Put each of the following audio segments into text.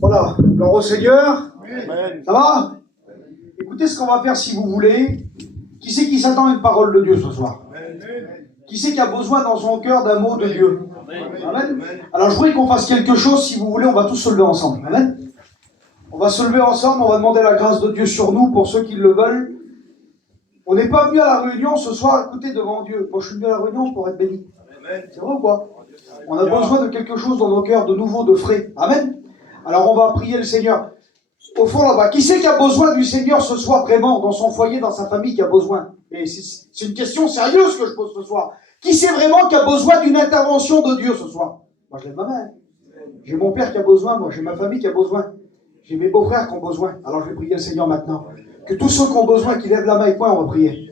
Voilà, gloire au Seigneur. Amen. Ça va? Écoutez ce qu'on va faire si vous voulez. Qui c'est qui s'attend à une parole de Dieu ce soir? Qui c'est qui a besoin dans son cœur d'un mot de Dieu? Amen. Alors je voudrais qu'on fasse quelque chose, si vous voulez, on va tous se lever ensemble. Amen. On va se lever ensemble, on va demander la grâce de Dieu sur nous pour ceux qui le veulent. On n'est pas venu à la réunion ce soir, écoutez, devant Dieu. Moi je suis venu à la réunion pour être béni. C'est vrai ou quoi? On a besoin de quelque chose dans nos cœurs de nouveau, de frais. Amen. Alors on va prier le Seigneur. Au fond là-bas, qui c'est qui a besoin du Seigneur ce soir vraiment, dans son foyer, dans sa famille, qui a besoin? Et c'est une question sérieuse que je pose ce soir. Qui c'est vraiment qui a besoin d'une intervention de Dieu ce soir? Moi je lève ma main. J'ai mon père qui a besoin, moi j'ai ma famille qui a besoin. J'ai mes beaux-frères qui ont besoin. Alors je vais prier le Seigneur maintenant. Que tous ceux qui ont besoin, qui lèvent la main et moi, on va prier.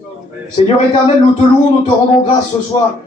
Seigneur éternel, nous te louons, nous te rendons grâce ce soir.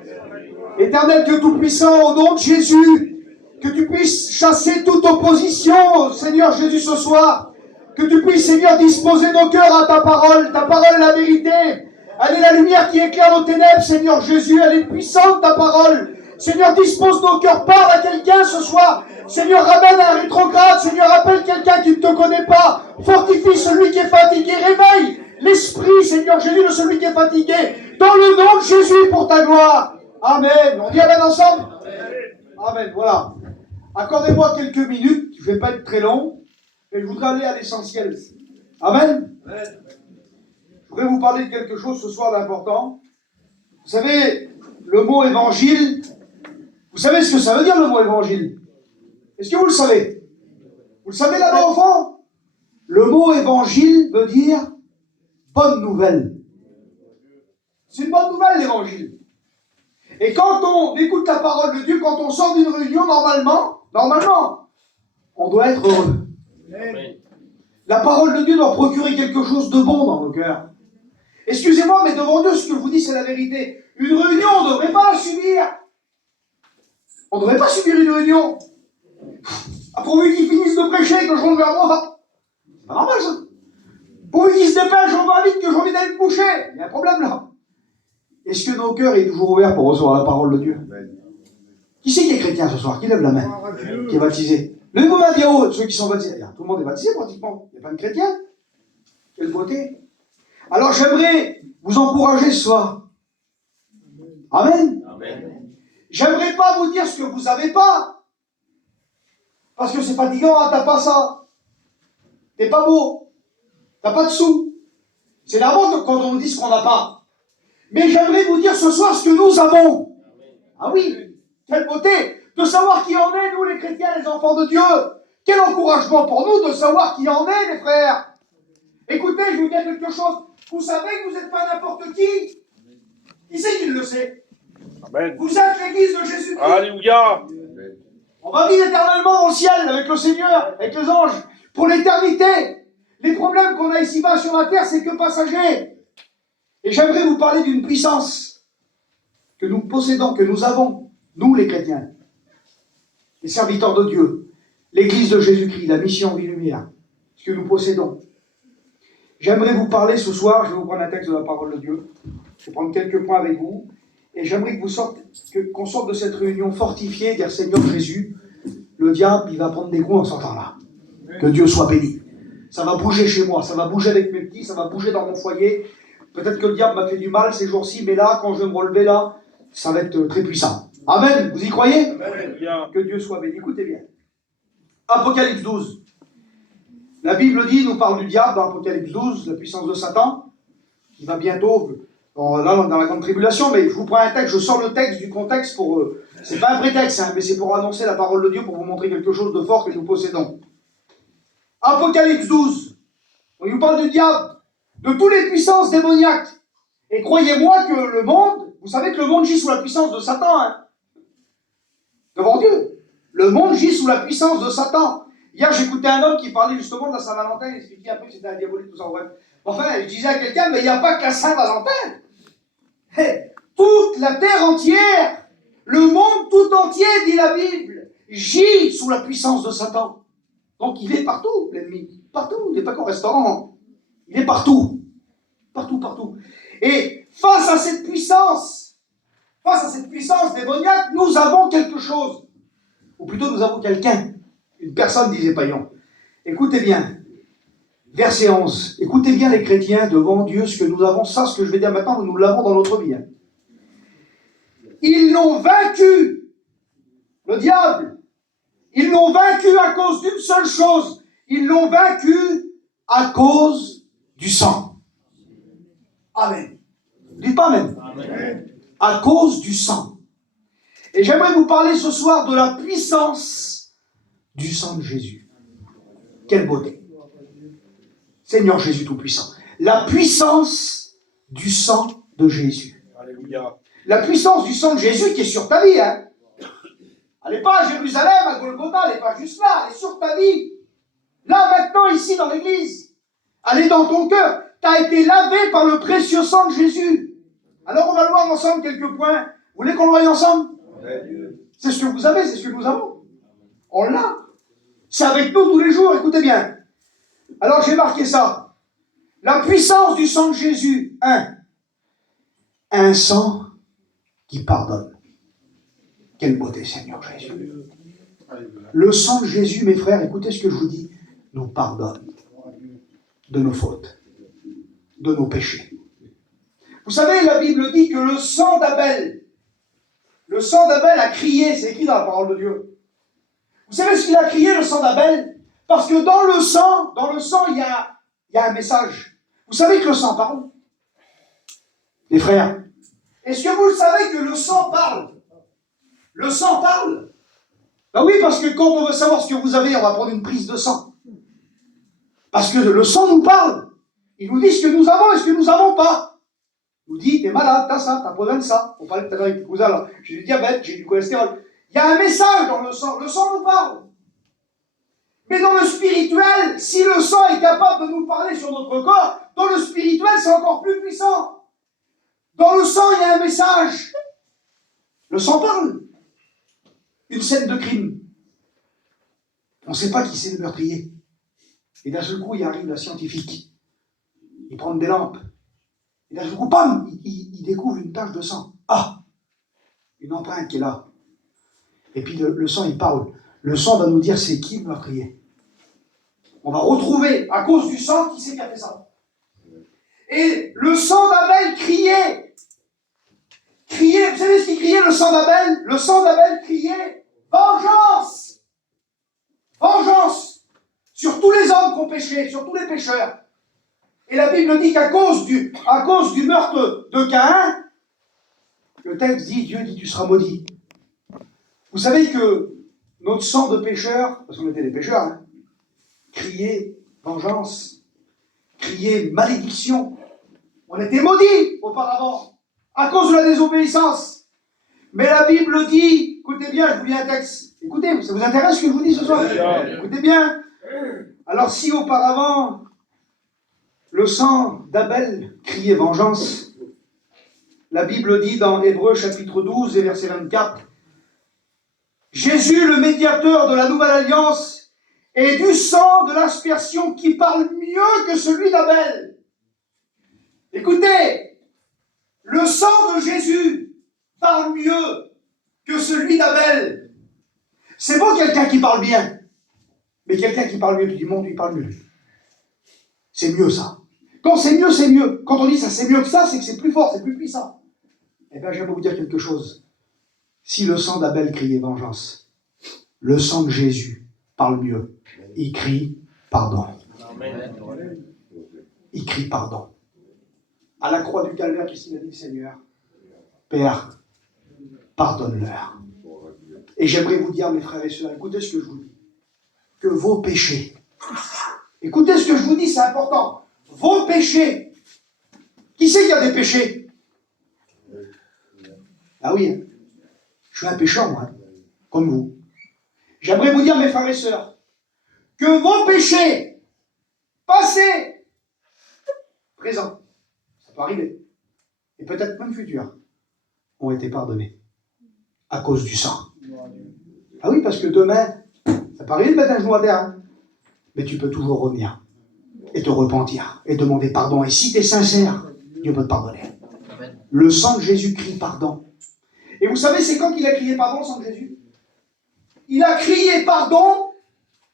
Éternel, que tout-puissant, au nom de Jésus, que tu puisses chasser toute opposition, Seigneur Jésus, ce soir. Que tu puisses, Seigneur, disposer nos cœurs à ta parole la vérité. Elle est la lumière qui éclaire nos ténèbres, Seigneur Jésus, elle est puissante, ta parole. Seigneur, dispose nos cœurs, parle à quelqu'un ce soir. Seigneur, ramène un rétrograde. Seigneur, appelle quelqu'un qui ne te connaît pas. Fortifie celui qui est fatigué. Réveille l'esprit, Seigneur Jésus, de celui qui est fatigué. Dans le nom de Jésus, pour ta gloire. Amen. On dit Amen ensemble? Amen. Voilà. Accordez-moi quelques minutes. Je ne vais pas être très long. Mais je voudrais aller à l'essentiel. Amen. Je voudrais vous parler de quelque chose ce soir d'important. Vous savez, le mot évangile, vous savez ce que ça veut dire le mot évangile? Est-ce que vous le savez? Vous le savez là-bas au fond? Le mot évangile veut dire bonne nouvelle. C'est une bonne nouvelle l'évangile. Et quand on écoute la parole de Dieu, quand on sort d'une réunion, normalement, on doit être heureux. La parole de Dieu doit procurer quelque chose de bon dans nos cœurs. Excusez-moi, mais devant Dieu, ce que je vous dis, c'est la vérité. Une réunion, on ne devrait pas la subir. On ne devrait pas subir une réunion. Pourvu qu'ils finissent de prêcher, que je rentre vers moi. C'est pas normal, ça. Pourvu qu'ils se dépêchent, on va vite, que j'ai envie d'aller me coucher. Il y a un problème, là. Est-ce que nos cœurs sont toujours ouverts pour recevoir la parole de Dieu? Qui c'est qui est chrétien ce soir? Qui lève la main? Qui est baptisé? Levez-vous main bien haut, ceux qui sont baptisés. Tout le monde est baptisé, pratiquement. Il n'y a pas de chrétien. Quelle beauté. Alors, j'aimerais vous encourager ce soir. Amen. Amen. J'aimerais pas vous dire ce que vous n'avez pas. Parce que c'est fatigant, hein, t'as pas ça. T'es pas beau. T'as pas de sous. C'est la honte quand on nous dit ce qu'on n'a pas. Mais j'aimerais vous dire ce soir ce que nous avons. Ah oui, quelle beauté de savoir qui en est, nous les chrétiens, les enfants de Dieu. Quel encouragement pour nous de savoir qui en est, les frères. Écoutez, je vais vous dire quelque chose. Vous savez que vous n'êtes pas n'importe qui. Qui c'est qui le sait? Amen. Vous êtes l'église de Jésus-Christ. Alléluia. On va vivre éternellement au ciel avec le Seigneur, avec les anges, pour l'éternité. Les problèmes qu'on a ici-bas sur la terre, c'est que passager. Et j'aimerais vous parler d'une puissance que nous possédons, que nous avons, nous les chrétiens, les serviteurs de Dieu, l'église de Jésus-Christ, la mission Vie Lumière, ce que nous possédons. J'aimerais vous parler ce soir, je vais vous prendre un texte de la parole de Dieu, je vais prendre quelques points avec vous, et j'aimerais qu'on sorte de cette réunion fortifiée, dire Seigneur Jésus, le diable, il va prendre des coups en sortant là. Que Dieu soit béni. Ça va bouger chez moi, ça va bouger avec mes petits, ça va bouger dans mon foyer. Peut-être que le diable m'a fait du mal ces jours-ci, mais là, quand je vais me relever là, ça va être très puissant. Amen. Vous y croyez? Amen. Que Dieu soit béni. Écoutez bien. Apocalypse 12. La Bible dit, nous parle du diable dans Apocalypse 12, la puissance de Satan, qui va bientôt, là, dans la grande tribulation, mais je vous prends un texte, je sors le texte du contexte pour... c'est pas un prétexte, hein, mais c'est pour annoncer la parole de Dieu, pour vous montrer quelque chose de fort que nous possédons. Apocalypse 12. On nous parle du diable, de toutes les puissances démoniaques. Et croyez-moi que le monde, vous savez que le monde gît sous la puissance de Satan, hein, devant Dieu. Le monde gît sous la puissance de Satan. Hier, j'écoutais un homme qui parlait justement de la Saint-Valentin, il expliquait un peu que c'était un diabolique, tout ça. Ouais. Enfin, je disais à quelqu'un, mais il n'y a pas que la Saint-Valentin. Hey, toute la terre entière, le monde tout entier, dit la Bible, gît sous la puissance de Satan. Donc il est partout, l'ennemi. Partout, il n'est pas qu'au restaurant. Il est partout. Partout, partout. Et face à cette puissance démoniaque, nous avons quelque chose. ou plutôt nous avons quelqu'un, une personne, disait Payan. Écoutez bien, verset 11, écoutez bien les chrétiens devant Dieu, ce que nous avons, ça, ce que je vais dire maintenant, nous l'avons dans notre vie. Hein. Ils l'ont vaincu, le diable. Ils l'ont vaincu à cause d'une seule chose. Ils l'ont vaincu à cause du sang. Amen. Dites pas Amen. Amen. À cause du sang. Et j'aimerais vous parler ce soir de la puissance du sang de Jésus. Quelle beauté. Seigneur Jésus Tout-Puissant. La puissance du sang de Jésus. Alléluia. La puissance du sang de Jésus qui est sur ta vie. Hein. Elle n'est pas à Jérusalem, à Golgotha, elle n'est pas juste là, elle est sur ta vie. Là, maintenant, ici, dans l'église. Elle est dans ton cœur. Tu as été lavé par le précieux sang de Jésus. Alors, on va le voir ensemble quelques points. Vous voulez qu'on le voie ensemble? C'est ce que vous avez, c'est ce que nous avons. On l'a. C'est avec nous tous les jours, écoutez bien. Alors, j'ai marqué ça. La puissance du sang de Jésus. Un sang qui pardonne. Quelle beauté, Seigneur Jésus. Le sang de Jésus, mes frères, écoutez ce que je vous dis, nous pardonne de nos fautes, de nos péchés. Vous savez, la Bible dit que le sang d'Abel a crié, c'est écrit dans la parole de Dieu. Vous savez ce qu'il a crié, le sang d'Abel? Parce que dans le sang, il y a un message. Vous savez que le sang parle? Les frères, est-ce que vous le savez que le sang parle? Le sang parle? Ben oui, parce que quand on veut savoir ce que vous avez, on va prendre une prise de sang. Parce que le sang nous parle. Il nous dit ce que nous avons et ce que nous n'avons pas. Il nous dit, t'es malade, t'as ça, t'as besoin de ça. On parlait tout à l'heure avec tes cousins, là. J'ai du diabète, j'ai du cholestérol. Il y a un message dans le sang. Le sang nous parle. Mais dans le spirituel, si le sang est capable de nous parler sur notre corps, dans le spirituel, c'est encore plus puissant. Dans le sang, il y a un message. Le sang parle. Une scène de crime. On ne sait pas qui c'est le meurtrier. Et d'un seul coup, il arrive la scientifique. Il prend des lampes. Et d'un seul coup, bam, il découvre une tache de sang. Ah, une empreinte qui est là. Et puis le sang, il parle. Le sang va nous dire c'est qui le meurtrier. On va retrouver, à cause du sang, qui c'est qui a fait ça. Et le sang d'Abel criait. Criait, vous savez ce qu'il criait, le sang d'Abel? Le sang d'Abel criait vengeance! Vengeance! Sur tous les hommes qui ont péché, sur tous les pécheurs. Et la Bible dit qu'à cause du meurtre de Caïn, le texte dit, Dieu dit, tu seras maudit. Vous savez que notre sang de pécheurs, parce qu'on était des pécheurs, hein, criait vengeance, criait malédiction. On était maudits auparavant, à cause de la désobéissance. Mais la Bible dit, écoutez bien, je vous lis un texte. Écoutez, ça vous intéresse ce que je vous dis ce soir? Écoutez bien. Alors si auparavant, le sang d'Abel criait vengeance, la Bible dit dans Hébreux chapitre 12 et verset 24, Jésus, le médiateur de la nouvelle alliance, est du sang de l'aspersion qui parle mieux que celui d'Abel. Écoutez, le sang de Jésus parle mieux que celui d'Abel. C'est bon quelqu'un qui parle bien, mais quelqu'un qui parle mieux, tu dis, mon Dieu, il parle mieux. C'est mieux ça. Quand c'est mieux, c'est mieux. Quand on dit ça, c'est mieux que ça, c'est que c'est plus fort, c'est plus puissant. Eh bien, j'aimerais vous dire quelque chose. Si le sang d'Abel criait vengeance, le sang de Jésus parle mieux. Il crie pardon. Il crie pardon. À la croix du calvaire, qu'est-ce qu'il a dit, Seigneur? Père, pardonne-leur. Et j'aimerais vous dire, mes frères et sœurs, écoutez ce que je vous dis. Que vos péchés, écoutez ce que je vous dis, c'est important. Vos péchés. Qui c'est qui a des péchés? Ah oui, hein. Je suis un pécheur, moi, hein, comme vous. J'aimerais vous dire, mes frères et sœurs, que vos péchés, passés, présents, ça peut arriver, et peut-être même futurs, ont été pardonnés à cause du sang. Ah oui, parce que demain, ça peut arriver de mettre un genou à terre, hein, mais tu peux toujours revenir et te repentir et demander pardon. Et si tu es sincère, Dieu peut te pardonner. Le sang de Jésus crie pardon. Et vous savez, c'est quand qu'il a crié pardon, le sang de Jésus? il a crié pardon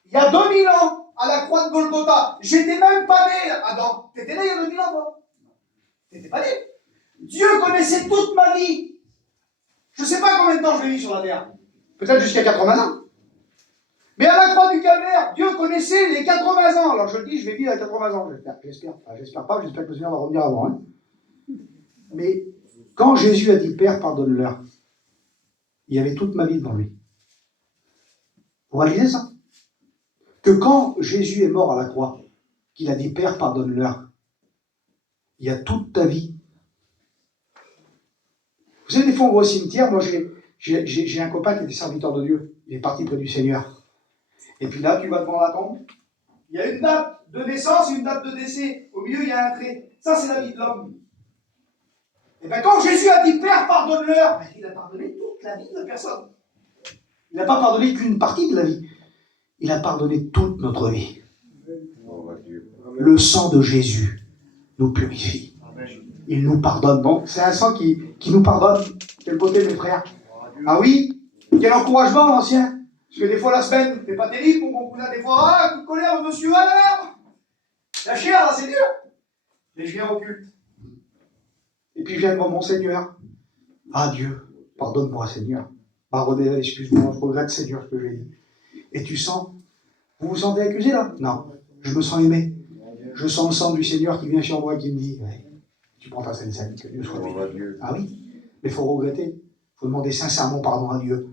il y a 2000 ans à la croix de Golgotha. J'étais même pas né, Adam. T'étais né il y a 2000 ans, toi? T'étais pas né. Dieu connaissait toute ma vie. Je ne sais pas combien de temps je vais vivre sur la terre. Peut-être jusqu'à 80 ans. Mais à la croix du calvaire, Dieu connaissait les 80 ans. Alors je le dis, je vais vivre à 80 ans. J'espère. Enfin, j'espère pas, j'espère que le Seigneur va revenir avant. Hein. Mais quand Jésus a dit, Père, pardonne-leur, il y avait toute ma vie devant lui. Vous réalisez ça? Que quand Jésus est mort à la croix, qu'il a dit, Père, pardonne-leur, il y a toute ta vie. Vous savez, des fois, on va au cimetière. Moi, j'ai un copain qui était serviteur de Dieu. Il est parti près du Seigneur. Et puis là, tu vas devant la tombe. Il y a une date de naissance et une date de décès. Au milieu, il y a un trait. Ça, c'est la vie de l'homme. Et bien, quand Jésus a dit, Père, pardonne-leur, il a pardonné toute la vie de la personne. Il n'a pas pardonné qu'une partie de la vie. Il a pardonné toute notre vie. Le sang de Jésus nous purifie. Il nous pardonne. Donc, c'est un sang qui nous pardonne. Quel beauté, mes frères. Ah oui, quel encouragement, l'ancien. Parce que des fois, la semaine, c'est pas terrible, mon cousin, des fois, coup de colère, monsieur, alors la chair, là, c'est dur. Mais je viens au culte. Et puis, je viens devant mon Seigneur. Ah, Dieu, pardonne-moi, Seigneur. Pardonnez, excuse-moi, je regrette, Seigneur, ce que j'ai dit. Et tu sens, vous vous sentez accusé, là? Non, je me sens aimé. Je sens le sang du Seigneur qui vient sur moi et qui me dit, ouais, tu prends ta Sainte, que Dieu soit béni. Ah oui, mais il faut regretter. Il faut demander sincèrement pardon à Dieu.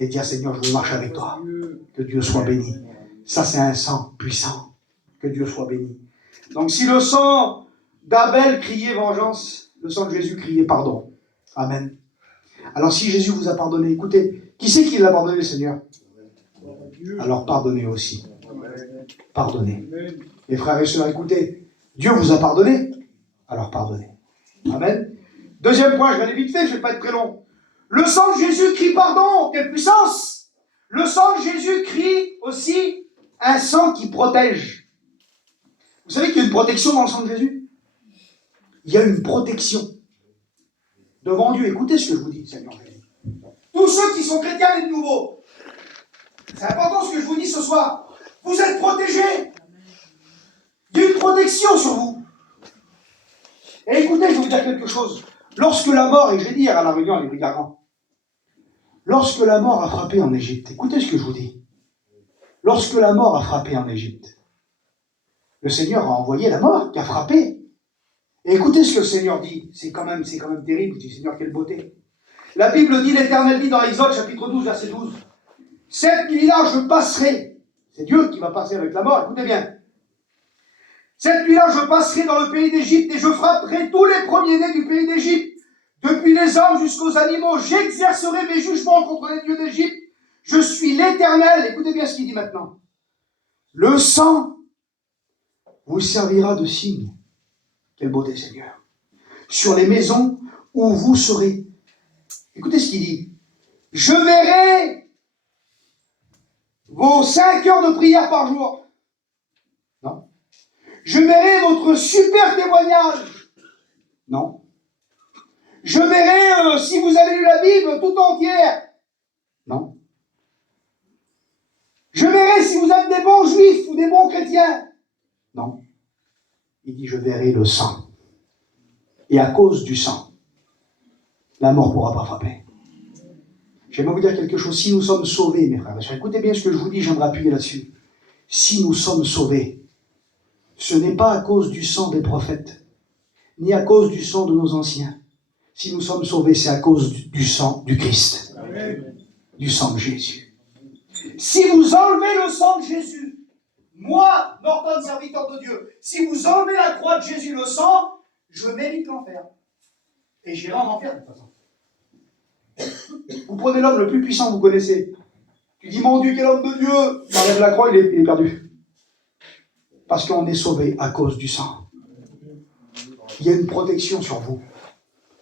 Et dire, Seigneur, je marche avec toi. Que Dieu soit béni. Ça, c'est un sang puissant. Que Dieu soit béni. Donc, si le sang d'Abel criait vengeance, le sang de Jésus criait pardon. Amen. Alors, si Jésus vous a pardonné, écoutez, qui c'est qui l'a pardonné, le Seigneur? Alors, pardonnez aussi. Pardonnez. Les frères et sœurs, écoutez, Dieu vous a pardonné, alors pardonnez. Amen. Deuxième point, je vais aller vite fait, je ne vais pas être très long. Le sang de Jésus crie pardon, quelle puissance! Le sang de Jésus crie aussi un sang qui protège. Vous savez qu'il y a une protection dans le sang de Jésus? Il y a une protection. Devant Dieu, écoutez ce que je vous dis, Seigneur Jésus. Tous ceux qui sont chrétiens et de nouveau, c'est important ce que je vous dis ce soir. Vous êtes protégés. Il y a une protection sur vous. Et écoutez, je vais vous dire quelque chose. Lorsque la mort, et je vais dire à la réunion, les brigands, lorsque la mort a frappé en Égypte, écoutez ce que je vous dis. Lorsque la mort a frappé en Égypte, le Seigneur a envoyé la mort qui a frappé. Et écoutez ce que le Seigneur dit. C'est quand même terrible. Je dis, Seigneur, quelle beauté. La Bible dit, l'Éternel dit dans Exode, chapitre 12, verset 12. Cette nuit-là, je passerai. C'est Dieu qui va passer avec la mort. Écoutez bien. Cette nuit-là, je passerai dans le pays d'Égypte et je frapperai tous les premiers-nés du pays d'Égypte. Depuis les hommes jusqu'aux animaux, j'exercerai mes jugements contre les dieux d'Égypte. Je suis l'Éternel. Écoutez bien ce qu'il dit maintenant. Le sang vous servira de signe. Quelle beauté, Seigneur. Sur les maisons où vous serez. Écoutez ce qu'il dit. Je verrai vos 5 heures de prière par jour. Non. Je verrai votre super témoignage. Non. Je verrai si vous avez lu la Bible tout entière. Non. Je verrai si vous êtes des bons juifs ou des bons chrétiens. Non. Il dit, je verrai le sang. Et à cause du sang, la mort ne pourra pas frapper. J'aimerais vous dire quelque chose. Si nous sommes sauvés, mes frères et sœurs, écoutez bien ce que je vous dis, j'aimerais appuyer là-dessus. Si nous sommes sauvés, ce n'est pas à cause du sang des prophètes, ni à cause du sang de nos anciens. Si nous sommes sauvés, c'est à cause du sang du Christ. Amen. Du sang de Jésus. Si vous enlevez le sang de Jésus, moi, Norton, serviteur de Dieu, si vous enlevez la croix de Jésus, le sang, je mérite l'enfer. Et j'irai en enfer de toute façon. Vous prenez l'homme le plus puissant que vous connaissez. Tu dis, mon Dieu, quel homme de Dieu! Il enlève la croix, il est perdu. Parce qu'on est sauvé à cause du sang. Il y a une protection sur vous.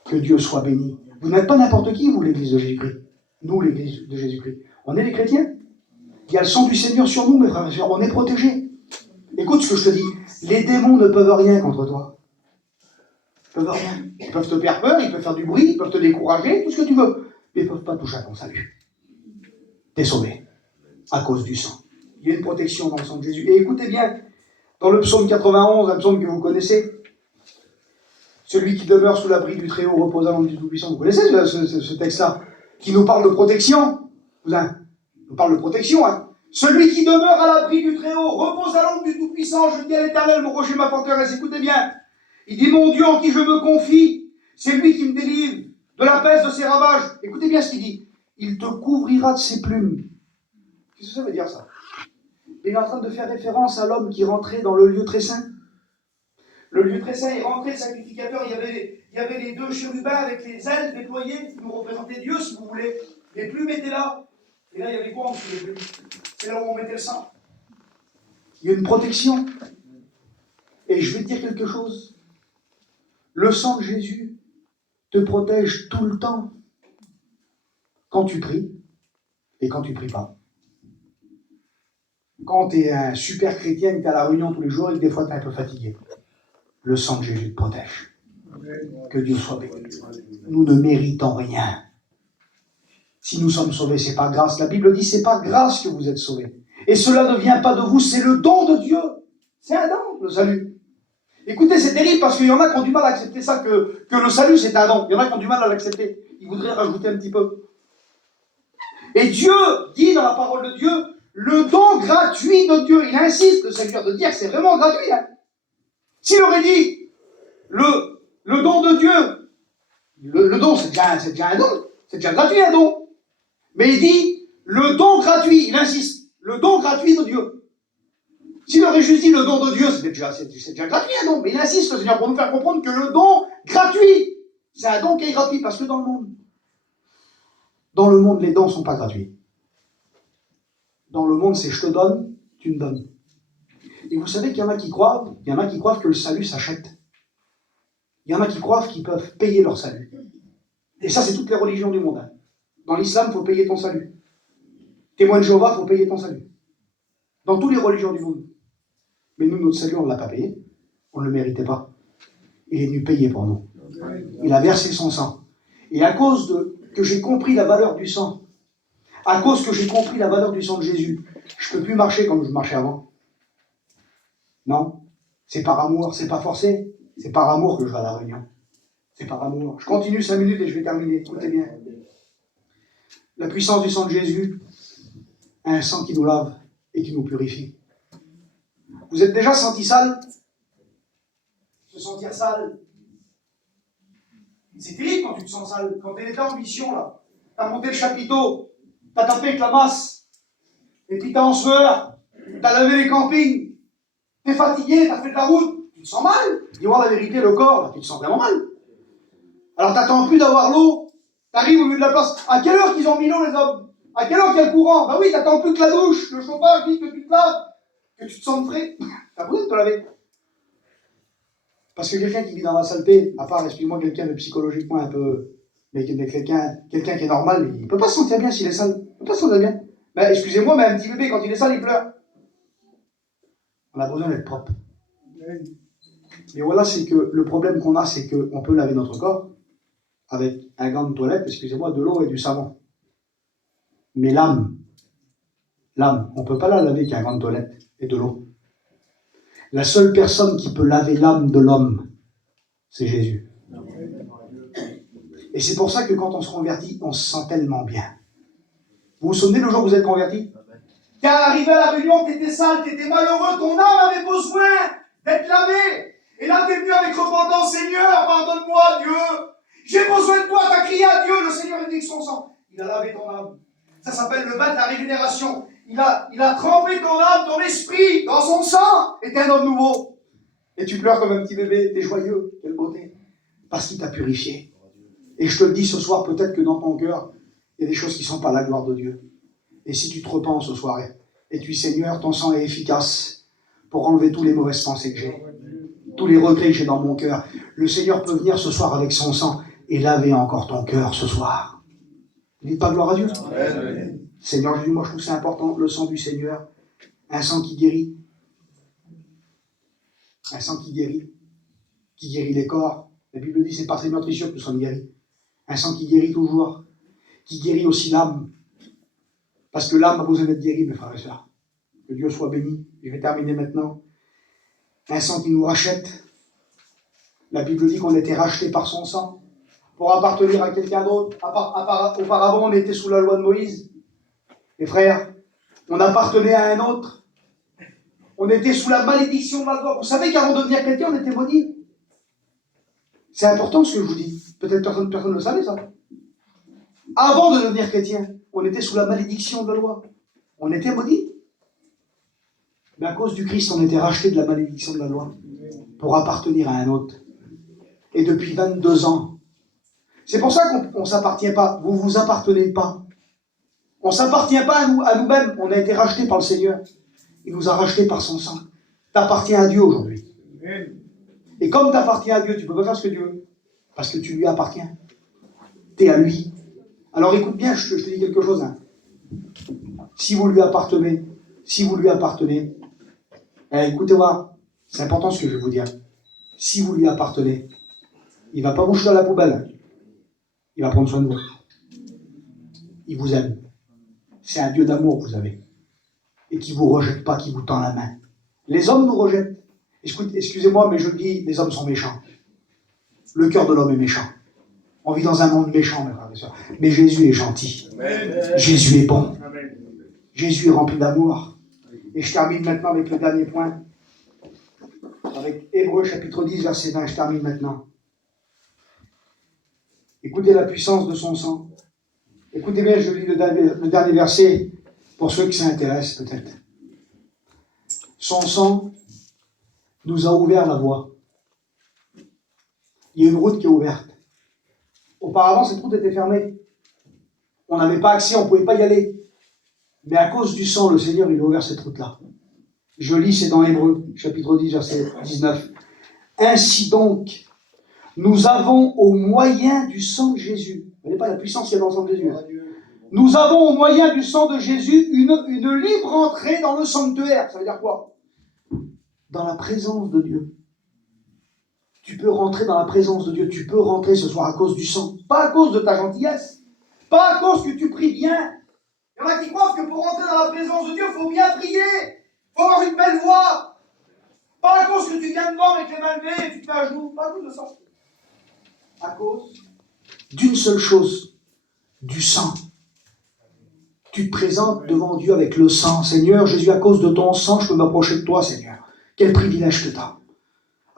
Que Dieu soit béni. Vous n'êtes pas n'importe qui, vous, l'église de Jésus-Christ. Nous, l'église de Jésus-Christ. On est les chrétiens. Il y a le sang du Seigneur sur nous, mes frères et sœurs. On est protégés. Écoute ce que je te dis. Les démons ne peuvent rien contre toi. Ils ne peuvent rien. Ils peuvent te faire peur, ils peuvent faire du bruit, ils peuvent te décourager, tout ce que tu veux. Mais ils ne peuvent pas toucher à ton salut. T'es sauvé. à cause du sang. Il y a une protection dans le sang de Jésus. Et écoutez bien, dans le psaume 91, un psaume que vous connaissez, celui qui demeure sous l'abri du Très-Haut repose à l'ombre du Tout-Puissant. Vous connaissez ce texte-là, qui nous parle de protection. Nous parle de protection. Hein. Celui qui demeure à l'abri du Très-Haut repose à l'ombre du Tout-Puissant. Je dis à l'Éternel, mon rocher, ma forteresse. Écoutez bien. Il dit, mon Dieu en qui je me confie, c'est lui qui me délivre de la peste, de ses ravages. Écoutez bien ce qu'il dit. Il te couvrira de ses plumes. Qu'est-ce que ça veut dire, ça? Il est en train de faire référence à l'homme qui rentrait dans le lieu très saint. Le lieu très saint, il rentrait, le sacrificateur, il y avait les deux chérubins avec les ailes déployées, qui nous représentaient Dieu, si vous voulez. Les plumes étaient là. Et là, il y avait quoi en dessous des plumes? C'est là où on mettait le sang. Il y a une protection. Et je vais te dire quelque chose. Le sang de Jésus te protège tout le temps. Quand tu pries et quand tu pries pas. Quand tu es un super chrétien, que tu es à la réunion tous les jours et que des fois tu es un peu fatigué. Le sang de Jésus te protège. Que Dieu soit béni. Nous ne méritons rien. Si nous sommes sauvés, c'est par grâce. La Bible dit, c'est par grâce que vous êtes sauvés. Et cela ne vient pas de vous, c'est le don de Dieu. C'est un don, le salut. Écoutez, c'est terrible parce qu'il y en a qui ont du mal à accepter ça, que le salut c'est un don. Il y en a qui ont du mal à l'accepter. Ils voudraient rajouter un petit peu. Et Dieu dit dans la parole de Dieu, le don gratuit de Dieu. Il insiste, le Seigneur, de dire que c'est vraiment gratuit. Hein. S'il aurait dit, le don de Dieu, le don c'est déjà un don, c'est déjà gratuit un don. Mais il dit, le don gratuit, il insiste, le don gratuit de Dieu. S'il aurait juste dit le don de Dieu, c'est déjà gratuit un don. Mais il insiste, le Seigneur, pour nous faire comprendre que le don gratuit, c'est un don qui est gratuit, parce que dans le monde, les dons ne sont pas gratuits. Dans le monde, c'est je te donne, tu me donnes. Et vous savez qu'il y en a qui croient, que le salut s'achète. Il y en a qui croient qu'ils peuvent payer leur salut. Et ça, c'est toutes les religions du monde. Hein. Dans l'islam, il faut payer ton salut. Témoin de Jéhovah, il faut payer ton salut. Dans toutes les religions du monde. Mais nous, notre salut, on ne l'a pas payé. On ne le méritait pas. Il est venu payer pour nous. Il a versé son sang. Et à cause que j'ai compris la valeur du sang, à cause que j'ai compris la valeur du sang de Jésus, je ne peux plus marcher comme je marchais avant. Non, c'est par amour, c'est pas forcé. C'est par amour que je vais à la réunion. C'est par amour. Je continue 5 minutes et je vais terminer. Écoutez bien. La puissance du sang de Jésus, un sang qui nous lave et qui nous purifie. Vous êtes déjà senti sale? Se sentir sale. C'est terrible quand tu te sens sale. Quand tu es en mission, là, tu as monté le chapiteau, tu as tapé avec la masse, et puis tu es en sueur, tu as lavé les campings, tu es fatigué, tu as fait de la route, tu te sens mal. Dis voir la vérité, le corps, là, tu te sens vraiment mal. Alors tu n'attends plus d'avoir l'eau, tu arrives au milieu de la place. À quelle heure qu'ils ont mis l'eau, les hommes? À quelle heure qu'il y a le courant? Ben oui, tu n'attends plus que la douche, le chauffage dit que tu te laves, que tu te sens frais. Tu as besoin de te laver. Parce que quelqu'un qui vit dans la saleté, à part, excuse-moi, quelqu'un de psychologiquement un peu, mais quelqu'un qui est normal, il ne peut pas se sentir bien s'il est sale. Il ne peut pas se sentir bien. Ben, excusez-moi, mais un petit bébé, quand il est sale, il pleure. On a besoin d'être propre. Et voilà, c'est que le problème qu'on a, c'est qu'on peut laver notre corps avec un gant de toilette, excusez-moi, de l'eau et du savon. Mais l'âme, on ne peut pas la laver avec un gant de toilette et de l'eau. La seule personne qui peut laver l'âme de l'homme, c'est Jésus. Et c'est pour ça que quand on se convertit, on se sent tellement bien. Vous vous souvenez le jour où vous êtes converti? Quand arrivé à la réunion, tu étais sale, tu étais malheureux, ton âme avait besoin d'être lavée. Et là, tu es venu avec repentance, Seigneur, pardonne-moi, Dieu. J'ai besoin de toi, tu as crié à Dieu, le Seigneur a dit que son sang. Il a lavé ton âme. Ça s'appelle le bain de la régénération. Il a trempé ton âme, ton esprit, dans son sang, et t'es un homme nouveau. Et tu pleures comme un petit bébé, t'es joyeux, quelle beauté. Parce qu'il t'a purifié. Et je te le dis ce soir, peut-être que dans ton cœur, il y a des choses qui ne sont pas la gloire de Dieu. Et si tu te repens ce soir, et tu dis, Seigneur, ton sang est efficace pour enlever tous les mauvaises pensées que j'ai, tous les regrets que j'ai dans mon cœur. Le Seigneur peut venir ce soir avec son sang et laver encore ton cœur ce soir. Dites pas gloire à Dieu. Amen. Seigneur Jésus, moi je trouve que c'est important, le sang du Seigneur, un sang qui guérit. Un sang qui guérit les corps. La Bible dit, c'est par ses meurtrissures que nous sommes guéris. Un sang qui guérit toujours, qui guérit aussi l'âme. Parce que l'âme a besoin d'être guérie, mes frères et sœurs. Que Dieu soit béni. Je vais terminer maintenant. Un sang qui nous rachète. La Bible dit qu'on a été racheté par son sang pour appartenir à quelqu'un d'autre. Auparavant, on était sous la loi de Moïse. Mes frères, on appartenait à un autre. On était sous la malédiction de la loi. Vous savez qu'avant de devenir chrétien, on était maudit. C'est important ce que je vous dis. Peut-être personne ne le savait, ça. Avant de devenir chrétien, on était sous la malédiction de la loi. On était maudit. Mais à cause du Christ, on était racheté de la malédiction de la loi pour appartenir à un autre. Et depuis 22 ans, c'est pour ça qu'on ne s'appartient pas. Vous ne vous appartenez pas. On ne s'appartient pas à nous-mêmes. On a été racheté par le Seigneur. Il nous a rachetés par son sang. Tu appartiens à Dieu aujourd'hui. Et comme tu appartiens à Dieu, tu ne peux pas faire ce que Dieu veut. Parce que tu lui appartiens. Tu es à lui. Alors écoute bien, je te dis quelque chose. Hein. Si vous lui appartenez, écoutez voir, c'est important ce que je vais vous dire. Si vous lui appartenez, il ne va pas vous jeter à la poubelle. Il va prendre soin de vous. Il vous aime. C'est un Dieu d'amour que vous avez. Et qui ne vous rejette pas, qui vous tend la main. Les hommes nous rejettent. Excusez-moi, mais je le dis, les hommes sont méchants. Le cœur de l'homme est méchant. On vit dans un monde méchant, mes frères et sœurs. Mais Jésus est gentil. Amen. Jésus est bon. Amen. Jésus est rempli d'amour. Et je termine maintenant avec le dernier point. Avec Hébreux chapitre 10, verset 20. Je termine maintenant. Écoutez la puissance de son sang. Écoutez bien, je lis le dernier verset pour ceux qui s'intéressent peut-être. Son sang nous a ouvert la voie. Il y a une route qui est ouverte. Auparavant, cette route était fermée. On n'avait pas accès, on ne pouvait pas y aller. Mais à cause du sang, le Seigneur, il a ouvert cette route-là. Je lis, c'est dans Hébreux, chapitre 10, verset 19. Ainsi donc, nous avons au moyen du sang de Jésus, vous voyez pas la puissance qu'il y a dans le sang de Jésus, hein. Nous avons au moyen du sang de Jésus une libre entrée dans le sanctuaire. Ça veut dire quoi? Dans la présence de Dieu. Tu peux rentrer dans la présence de Dieu. Tu peux rentrer ce soir à cause du sang. Pas à cause de ta gentillesse. Pas à cause que tu pries bien. Il y en a qui croient que pour rentrer dans la présence de Dieu, il faut bien prier. Il faut avoir une belle voix. Pas à cause que tu viens devant avec les mains levées et tu te mets à genoux. Pas à cause de ça. À cause d'une seule chose. Du sang. Tu te présentes devant Dieu avec le sang. Seigneur, Jésus, à cause de ton sang, je peux m'approcher de toi, Seigneur. Quel privilège que tu as.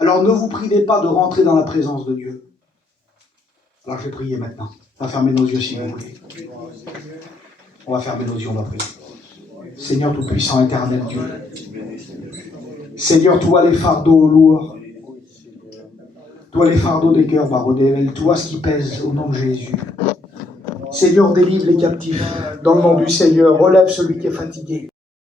Alors ne vous privez pas de rentrer dans la présence de Dieu. Alors je vais prier maintenant. On va fermer nos yeux si vous voulez. On va fermer nos yeux, on va prier. Seigneur Tout-Puissant, Éternel Dieu. Seigneur, toi les fardeaux lourds. Toi les fardeaux des cœurs barodés. Toi ce qui pèse au nom de Jésus. Seigneur, délivre les captifs. Dans le nom du Seigneur, relève celui qui est fatigué.